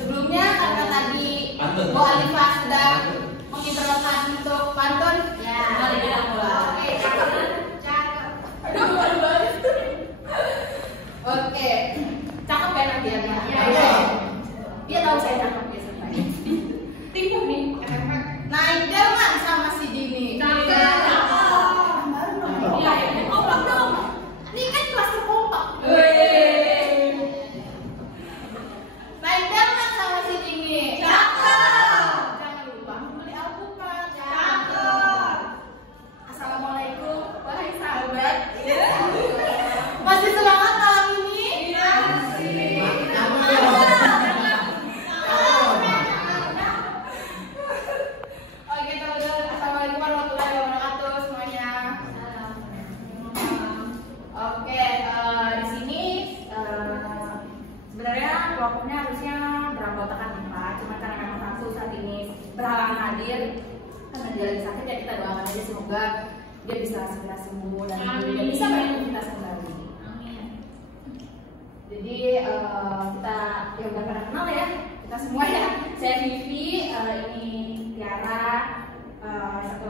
Sebelumnya karena tadi Bu Alifah sudah menginterolkan untuk pantun, ya. Oke, cakep. Aduh, baru banget. Oke, cakep ya nanti ya. Iya. Dia tahu saya cakep ya sebenarnya. Tipu nih, efek-efek. Naik delman sama si Dini. Ini kan kelas terkompak. Naik delman sama si Dini. Cakep. Jangan lupa membeli alpukat. Cakep. Assalamualaikum, wahai sahabat. Masih semangat malam ini? Oke, teman-teman. Assalamualaikum warahmatullahi wabarakatuh semuanya. Oke, di sini sebenarnya kelompoknya harusnya beranggotakan 4, cuma karena memang Tansu saat ini berhalangan hadir karena dia lagi sakit, ya kita doakan aja semoga dia bisa segera sembuh dan dia bisa beraktivitas kembali. Amin. Jadi kita ya udah pada kenal ya kita semua ya. Saya Vivi, ini Tiara, satu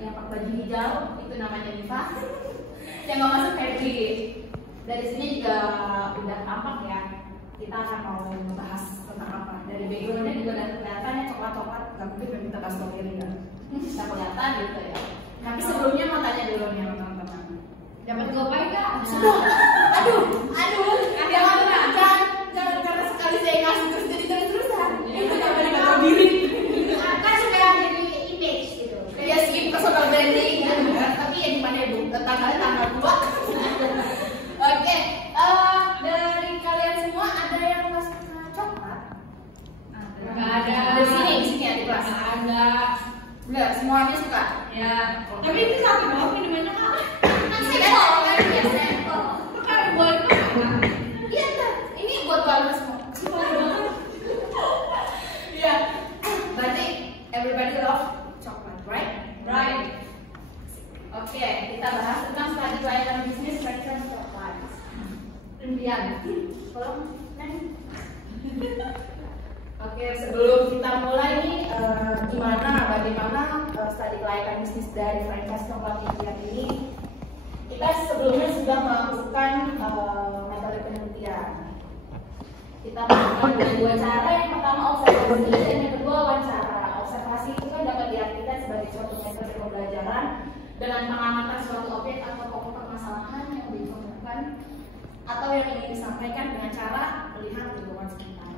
yang pakai baju hijau itu namanya Diva. Yang nggak masuk Febri. Dari sini juga udah tampak ya. Kita akan mau membahas tentang apa. Dari backgroundnya juga udah kelihatan ya, coklat-coklat. Gak mungkin kita bahas diri ya. Bisa kelihatan gitu ya. Tapi sebelumnya mau tanya dulu nih teman-teman. Dapat gopay nggak? Sudah. Aduh. Jangan karena sekali saya ngasih terus jadi terus-terusan. Itu dapat tahu diri. Kan sudah jadi image gitu. Ya sih personal branding kan. Tapi ya gimana ya Bu? Tanggal 2. Oke, dari kalian semua ada yang nggak suka coklat? Nggak ada. Di sini ya di kelas. Ada. Enggak, semuanya suka. Ya. Tapi itu satu doang minumannya kan? Kan sampel kan ya sampel. Itu kan buat apa? Iya kan. Ini buat balas semua. Semua banget. Iya. Berarti everybody love coklat, right? Right. Oke, kita bahas tentang studi pelayanan bisnis franchise coklat. Impian. Tolong, Neng. Oke, sebelum kita mulai nih, bagaimana studi pelayanan bisnis dari franchise coklat impian ini, kita sebelumnya sudah melakukan metode penelitian. Kita melakukan dua cara. Yang pertama observasi dan yang kedua wawancara. Observasi itu kan dapat diartikan sebagai suatu metode pembelajaran dengan pengamatan suatu objek atau pokok permasalahan yang ditemukan atau yang ingin disampaikan dengan cara melihat lingkungan sekitar.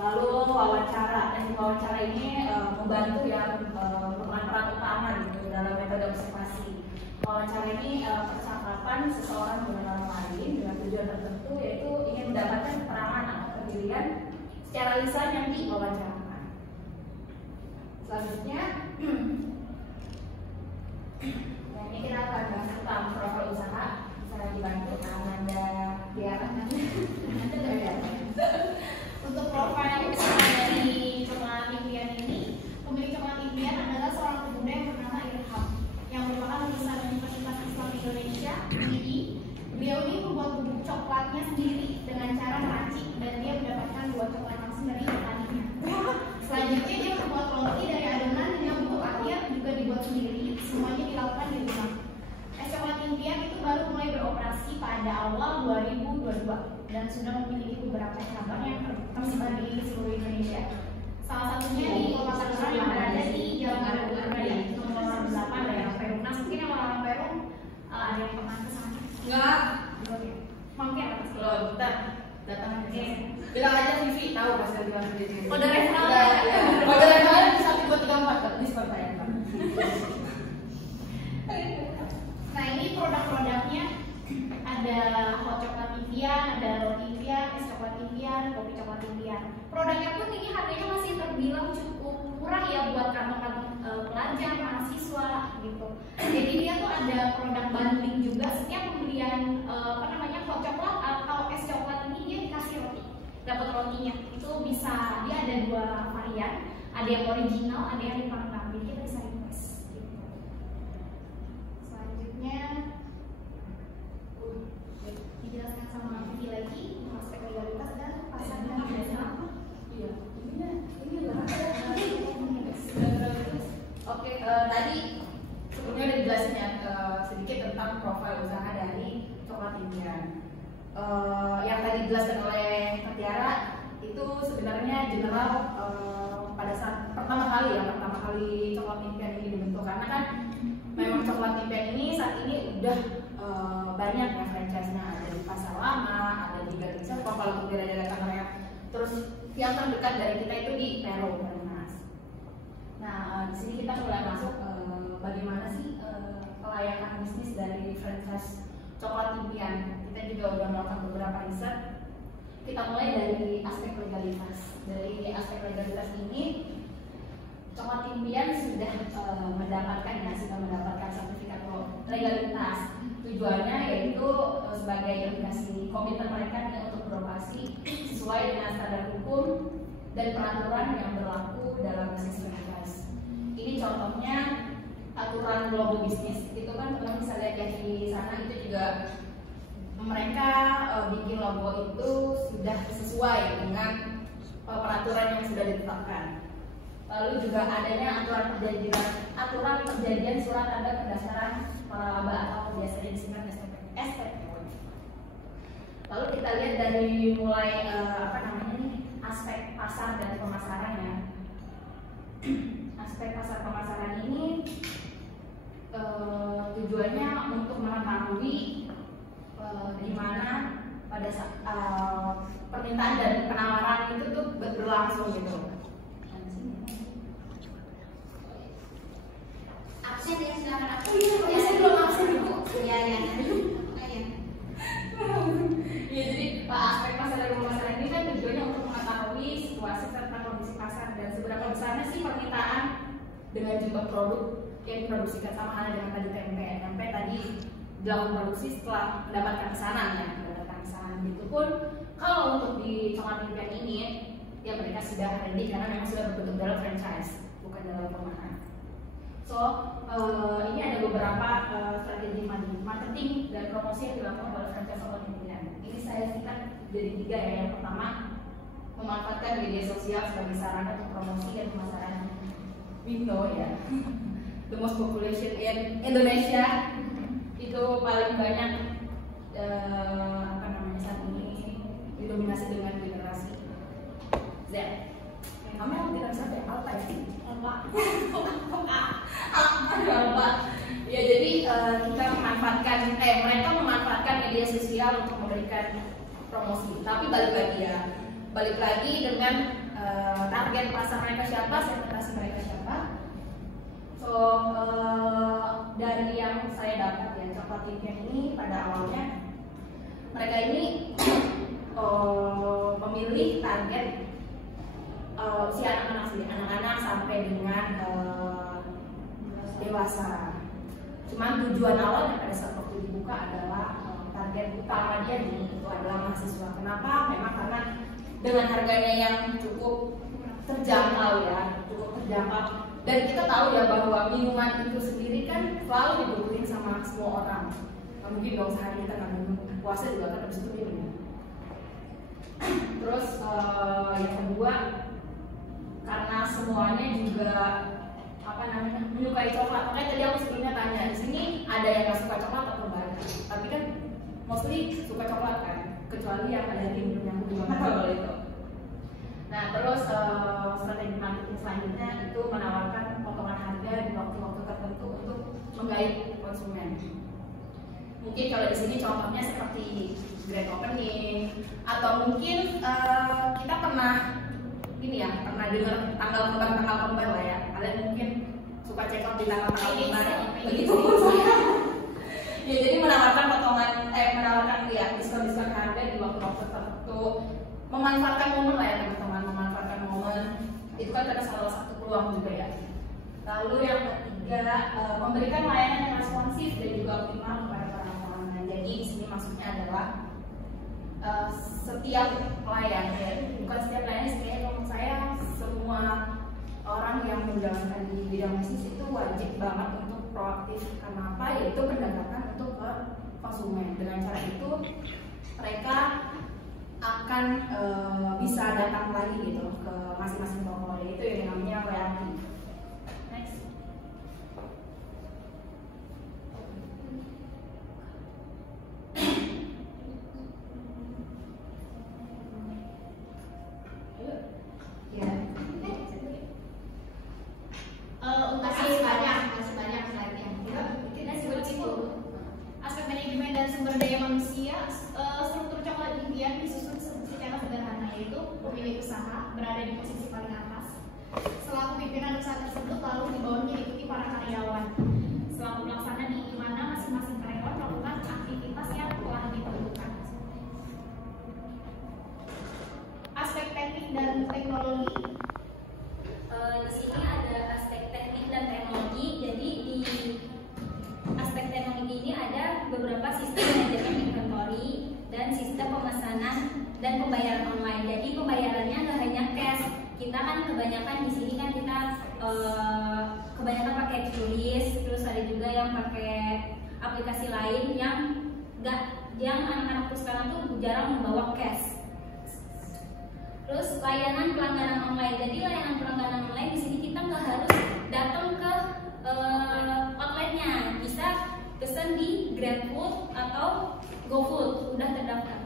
Lalu wawancara, teknik wawancara ini membantu ya merupakan peran utama gitu dalam metode observasi. Wawancara ini percakapan seseorang dengan orang lain dengan tujuan tertentu, yaitu ingin mendapatkan keterangan atau pendirian secara lisan yang diwawancarakan. Selanjutnya, nah ini kita akan bahas tentang profil usaha. Saya dibantu Amanda Tiara. Untuk profil usaha dari coklat impian ini, pemilik coklat impian adalah seorang pemuda yang bernama Ilham, yang merupakan lulusan Universitas Islam Indonesia (UI). Beliau ini membuat bubuk coklatnya sendiri dengan cara meracik, dan dia mendapatkan 2 coklat langsung dari petaninya. Selanjutnya dia membuat roti dari adonan yang bentuk akhir juga dibuat sendiri. Semuanya dilakukan di rumah. Es coklat impian itu baru mulai beroperasi pada awal 2022 dan sudah memiliki beberapa cabang yang tersebar di seluruh Indonesia. Salah satunya di Kota Tangerang yang berada di Jalan Garut nomor 8 daerah Perum. Nah, mungkin yang orang Perum ada yang pernah ke sana? Enggak. Mungkin apa sih? Belum. Datang aja. Bilang aja Vivi tahu hasil bilang sendiri. Kode referensi. Kode referensi 1234 di Spotify. Nah, ini produk-produknya ada hot coklat impian, ada roti impian, es coklat impian, kopi coklat impian. Produknya pun ini harganya masih terbilang cukup murah ya buat kantong-kantong pelajar, mahasiswa gitu. Jadi dia tuh ada produk bundling juga. Setiap pembelian hot coklat atau es coklat ini dia dikasih roti, dapat rotinya. Itu bisa, dia ada 2 varian, ada yang original, ada yang dipanggang. Jadi kita bisa request gitu. Selanjutnya dijelaskan sama Vivi lagi aspek legalitas dan pasar dan itu sebenarnya general pada saat pertama kali coklat impian ini dibentuk, karena kan memang coklat impian ini saat ini udah banyak ya franchise-nya, ada di Pasar Lama, ada di Garden Circle kalau untuk daerah Tangerang. Terus yang terdekat dari kita itu di Perum, Perumnas. Nah, di sini kita mulai masuk bagaimana sih pelayanan bisnis dari franchise coklat impian. Kita juga udah melakukan beberapa riset. Kita mulai dari aspek legalitas. Dari aspek legalitas ini, coklat impian sudah mendapatkan sertifikat legalitas. Tujuannya yaitu sebagai indikasi komitmen mereka untuk beroperasi sesuai dengan standar hukum dan peraturan yang berlaku dalam bisnis franchise. Ini contohnya aturan logo bisnis. Itu kan teman-teman bisa lihat ya di sana, itu juga mereka bikin logo itu sudah sesuai dengan peraturan yang sudah ditetapkan. Lalu juga adanya aturan perjanjian surat tanda pendaftaran waralaba atau biasanya disingkat SPPW. Lalu kita lihat dari mulai aspek pasar dan pemasaran ya. Aspek pasar pemasaran ini tujuannya untuk mengetahui di mana pada saat permintaan dan penawaran itu tuh berlangsung gitu. Absen ya, silakan absen. Ya, saya belum absen Bu. Iya. Ya, jadi aspek pasar dan pemasaran ini kan tujuannya untuk mengetahui situasi serta kondisi pasar dan seberapa besarnya sih permintaan dengan jumlah produk yang diproduksikan, sama halnya dengan tadi tempe tadi dilakukan produksi setelah mendapatkan pesanan ya, Begitu pun kalau untuk di coklat impian ini ya mereka sudah ready karena memang sudah berbentuk dalam franchise, bukan dalam perumahan. So ini ada beberapa strategi marketing dan promosi yang dilakukan oleh franchise coklat impian. Ini saya singkat jadi 3 ya. Yang pertama, memanfaatkan media sosial sebagai sarana untuk promosi dan pemasaran. We know ya, the most population in Indonesia itu paling banyak saat ini didominasi dengan generasi Z. Kamu yang generasi apa ya? Alpha ya? Alpha. Ya, jadi kita memanfaatkan mereka memanfaatkan media sosial untuk memberikan promosi. Tapi balik lagi dengan target pasar mereka siapa, segmentasi mereka siapa. So dari yang saya dapat ya, coklat impian ini pada awalnya mereka ini memilih target usia anak-anak sampai dengan dewasa. Cuman tujuan awalnya pada saat waktu dibuka adalah target utama dia itu adalah mahasiswa. Kenapa? Memang karena dengan harganya yang cukup terjangkau ya, dan kita tahu ya bahwa minuman itu sendiri kan selalu dibutuhin sama semua orang. Nah, mungkin dong sehari kita nggak minum, puasa juga kan habis itu minum. Terus yang kedua, karena semuanya juga menyukai coklat, makanya tadi aku sebelumnya tanya di sini ada yang nggak suka coklat atau enggak, tapi kan mostly suka coklat kan, kecuali yang ada di minum yang juga kalau itu. Nah, terus strategi marketing selanjutnya itu menawarkan potongan harga di waktu-waktu tertentu untuk menggait konsumen. Mungkin kalau di sini contohnya seperti grand opening, atau mungkin kita pernah dengar tanggal kembar lah ya. Kalian mungkin suka check out di tanggal kembar begitu. Ya, jadi menawarkan diskon harga di waktu-waktu tertentu, memanfaatkan momen lah ya teman-teman, itu kan ada salah satu peluang juga ya. Lalu yang ketiga, memberikan layanan yang responsif dan juga optimal kepada para pelanggan. Jadi di sini maksudnya adalah setiap pelayan, bukan setiap pelayan, sebenarnya kalau saya semua orang yang menjalankan di bidang bisnis itu wajib banget untuk proaktif. Kenapa? Yaitu pendekatan untuk ke konsumen. Dengan cara itu mereka akan bisa datang lagi gitu ke masing-masing toko, itu yang namanya loyalty. Next. pemilik usaha berada di posisi paling atas. Selaku pimpinan usaha tersebut, lalu di bawahnya diikuti para karyawan. Selaku pelaksana di mana masing-masing karyawan melakukan aktivitas yang telah ditentukan. Aspek teknik dan teknologi. Di sini ada aspek teknik dan teknologi. Jadi di aspek teknologi ini ada beberapa sistem manajemen inventory dan sistem pemesanan dan pembayaran online. Jadi pembayarannya nggak hanya cash. Kita kan kebanyakan di sini kan kita kebanyakan pakai QRIS, terus ada juga yang pakai aplikasi lain yang anak-anak sekarang tuh jarang membawa cash. Terus layanan pelanggaran online. Jadi layanan pelanggaran online di sini kita nggak harus datang ke outletnya, bisa pesan di GrabFood atau GoFood, udah terdaftar.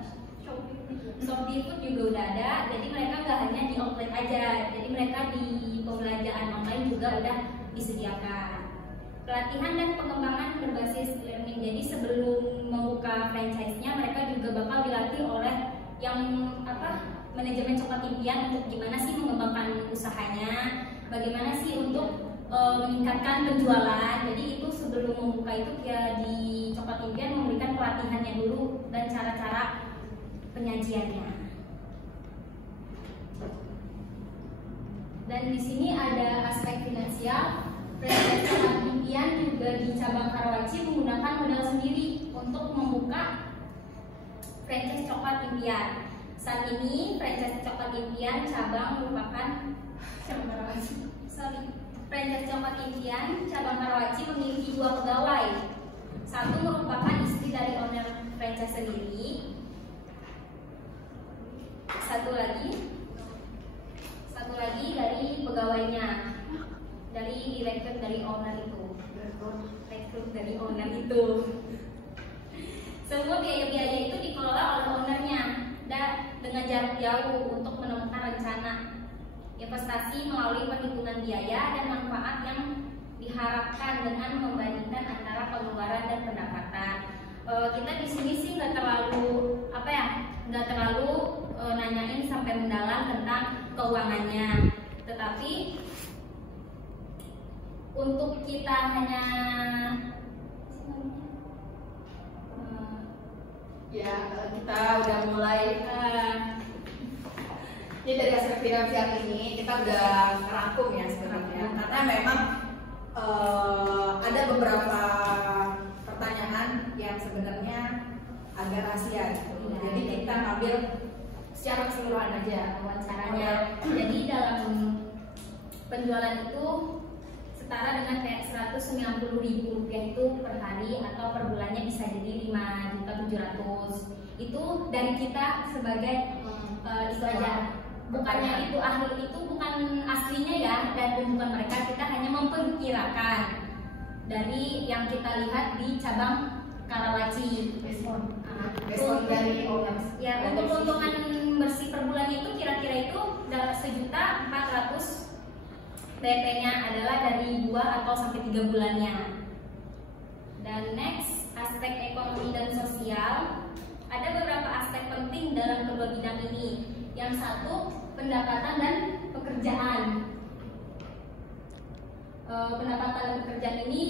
Shopee Food juga udah ada. Jadi mereka nggak hanya di outlet aja, jadi mereka di pembelanjaan online juga udah disediakan. Pelatihan dan pengembangan berbasis learning. Jadi sebelum membuka franchise-nya, mereka juga bakal dilatih oleh yang manajemen Coklat Impian untuk gimana sih mengembangkan usahanya, bagaimana sih untuk meningkatkan penjualan. Jadi itu sebelum membuka itu ya di Coklat Impian memberikan pelatihannya dulu dan cara-cara penyajiannya. Dan di sini ada aspek finansial. Franchise Coklat Impian juga di cabang Karawaci menggunakan modal sendiri untuk membuka franchise Coklat Impian. Saat ini franchise Coklat Impian cabang merupakan franchise Coklat Impian cabang Karawaci memiliki 2 pegawai. Satu merupakan istri dari owner franchise sendiri. Satu lagi dari pegawainya, dari direktur dari owner itu. Semua biaya-biaya itu dikelola oleh ownernya dan dengan jarak jauh untuk menemukan rencana investasi melalui perhitungan biaya dan manfaat yang diharapkan dengan membandingkan antara pengeluaran dan pendapatan. Kita di sini sih nggak terlalu nanyain sampai mendalam tentang keuangannya, tetapi untuk kita hanya kita udah mulai ini dari aspek finansial ini kita udah rangkum ya sebenarnya, karena memang ada beberapa pertanyaan yang sebenarnya agak rahasia gitu. Jadi kita ngambil secara keseluruhan aja wawancaranya. Jadi dalam penjualan itu setara dengan kayak Rp190.000 itu per hari atau per bulannya bisa jadi 5.700.000. Itu dari kita sebagai istilahnya, bukannya itu ahli, itu bukan aslinya ya, dan bukan mereka, kita hanya memperkirakan dari yang kita lihat di cabang Karawaci. Respon dari owners. Ya, untuk keuntungan bersih per bulannya itu kira-kira itu 1.400.000. PP-nya adalah dari 2 atau sampai 3 bulannya. Dan next, aspek ekonomi dan sosial. Ada beberapa aspek penting dalam kedua bidang ini. Yang satu, pendapatan dan pekerjaan. Pendapatan dan pekerjaan ini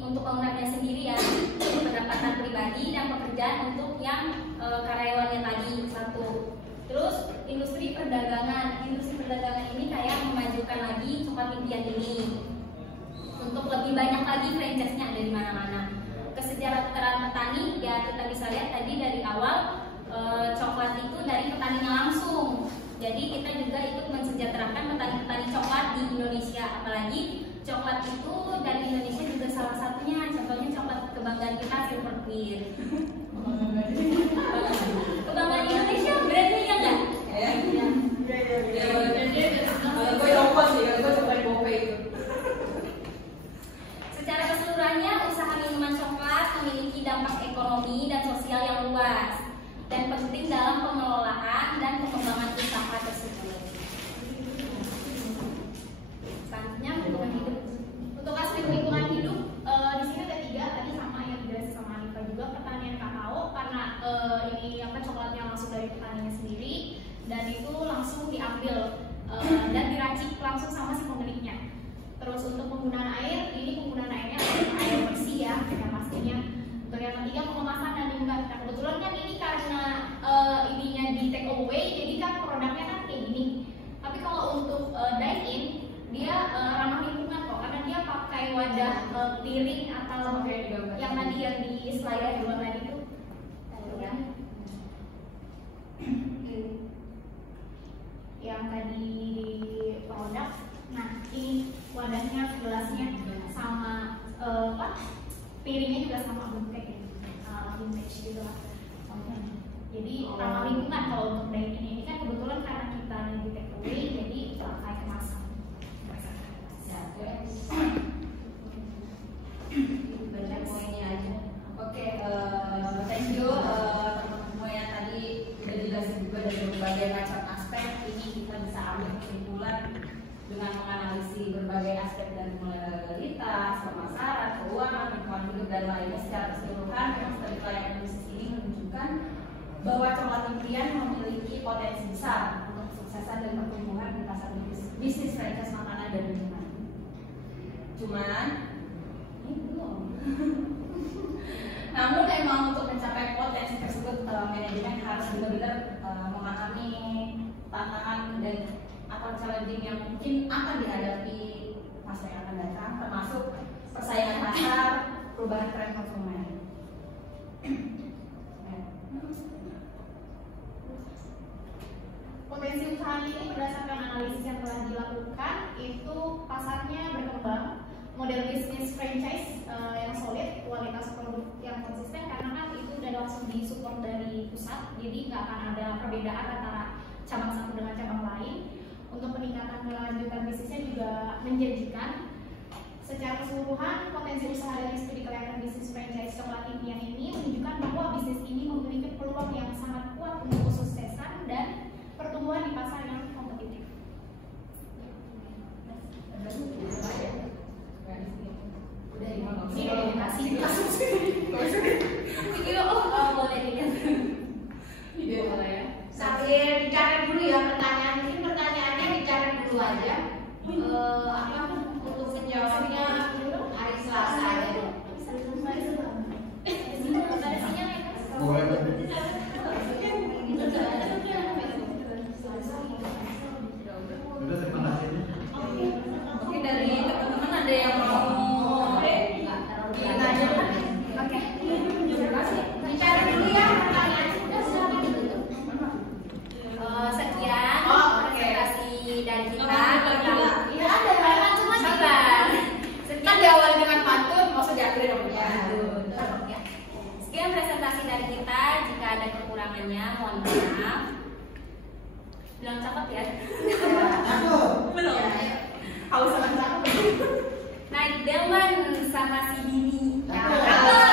untuk ownernya sendiri ya, pendapatan pribadi dan pekerjaan untuk yang karyawannya tadi satu. Terus industri perdagangan ini kayak memajukan lagi Coklat Impian ini untuk lebih banyak lagi franchise-nya ada di mana-mana. Kesejahteraan petani ya, kita bisa lihat tadi dari awal coklat itu dari petaninya langsung. Jadi kita juga ikut mensejahterakan petani-petani coklat di Indonesia. Apalagi coklat itu dari Indonesia juga salah satunya, contohnya coklat kebanggaan kita Silver Queen. Kebanggaan Indonesia brandnya ya nggak? Gue lompat sih, gue sampai bope itu. Secara keseluruhannya, usaha minuman coklat memiliki dampak ekonomi dan sosial yang luas dan penting dalam pengelolaan dan pengembangan usaha tersebut. Selanjutnya lingkungan hidup. Untuk aspek lingkungan hidup, di sini ada 3 tadi sama yang dibahas sama Alifa juga, pertanian kakao, stabil dan diracik langsung sama si pemiliknya. Terus untuk penggunaan air, ini penggunaan airnya air bersih ya pastinya. Untuk yang ketiga pengemasan dan limbah. Nah kebetulan kan ini karena ininya di take away, jadi kan produknya kan kayak gini. Tapi kalau untuk dine in dia ramah lingkungan kok, karena dia pakai wadah piring atau yang tadi yang di slide dua tadi itu, ya. Yang tadi di produk. Nah ini wadahnya, gelasnya sama piringnya juga sama vintage gitu lah. Jadi ramah lingkungan kalau untuk dine in ini kan kebetulan karena kita di take away, jadi pakai kemasan. Baca poinnya aja. Oke, thank you teman-teman yang tadi udah jelasin juga dari berbagai macam aspek. Ini kita bisa ambil kesimpulan dengan menganalisis berbagai aspek dari mulai legalitas, pemasaran, keuangan, lingkungan hidup dan lainnya secara keseluruhan. Memang studi pelayanan bisnis ini menunjukkan bahwa coklat impian memiliki potensi besar untuk kesuksesan dan pertumbuhan di pasar bisnis franchise makanan dan minuman. Cuman ini belum. Namun memang untuk mencapai potensi tersebut manajemen harus benar-benar memahami tantangan dan apa challenging yang mungkin akan dihadapi masa yang akan datang, termasuk persaingan pasar, perubahan tren konsumen. Potensi usaha ini berdasarkan analisis yang telah dilakukan itu pasarnya berkembang, model bisnis franchise yang solid, kualitas produk yang konsisten karena kan itu udah langsung disupport dari pusat, jadi nggak akan ada perbedaan antara cabang satu dengan cabang lain. Untuk peningkatan kelanjutan bisnisnya juga menjanjikan. Secara keseluruhan, potensi usaha dari studi kelihatan bisnis franchise coklat impian ini menunjukkan bahwa bisnis ini memiliki peluang yang sangat kuat untuk kesuksesan dan pertumbuhan di pasar yang kompetitif. Udah Ini edukasi kasus. Boleh dilihat. Iya boleh ya. Sambil dicatat dulu ya pertanyaan, mungkin pertanyaannya dicatat dulu aja. Apa untuk menjawabnya hari Selasa ya. Udah terima kasih. Mungkin dari teman-teman ada yang mau Ditanya. Oke. Dicatat dulu ya pertanyaan. Sekian presentasi dari kita. Iya ada. Cuma sabar. Kan diawali dengan pantun, maksud diakhiri dong ya. Sekian presentasi dari kita. Jika ada kekurangannya, mohon maaf. Bilang cakep ya. Belum. Haus sama cakep. Naik delman sama si Dini. Cakep.